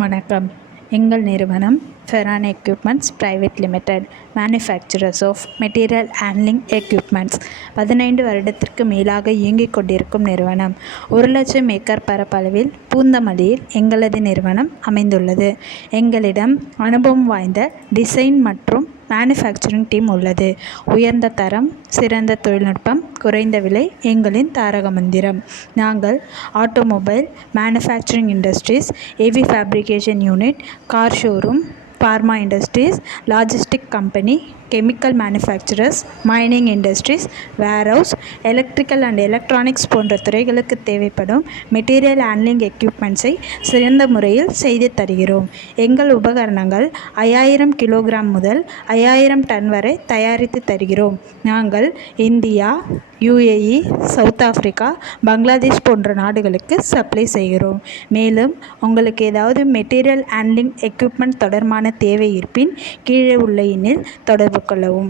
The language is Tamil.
வணக்கம். எங்கள் நிறுவனம் Feron equipments private limited, manufacturers of material handling equipments. 15 வருடத்திற்கு மேலாக இயங்கிக் கொண்டிருக்கும் நிறுவனம். 1,00,000 ஏக்கர் பரப்பளவில் பூந்தமல்லியில் எங்களது நிறுவனம் அமைந்துள்ளது. எங்களிடம் அனுபவம் வாய்ந்த டிசைன் மற்றும் மேனுஃபேக்சரிங் டீம் உள்ளது. உயர்ந்த தரம், சிறந்த தொழில்நுட்பம், குறைந்த விலை எங்களின் தாரக மந்திரம். நாங்கள் automobile manufacturing industries, heavy fabrication unit, car showroom, pharma industries, logistic company, chemical manufacturers, mining industries, warehouse, electrical and electronics போன்ற துறைகளுக்கு தேவைப்படும் மெட்டீரியல் ஹேண்ட்லிங் எக்யூப்மெண்ட்ஸை சிறந்த முறையில் செய்து தருகிறோம். எங்கள் உபகரணங்கள் 5000 கிலோகிராம் முதல் 5000 டன் வரை தயாரித்து தருகிறோம். நாங்கள் India, UAE, south Africa, Bangladesh போன்ற நாடுகளுக்கு சப்ளை செய்கிறோம். மேலும் உங்களுக்கு ஏதாவது மெட்டீரியல் ஹேண்ட்லிங் எக்யூப்மெண்ட் தொடர்பான தேவை இருப்பின் கீழே உள்ள எண்ணில் தொடர்பு கொள்ளவும்.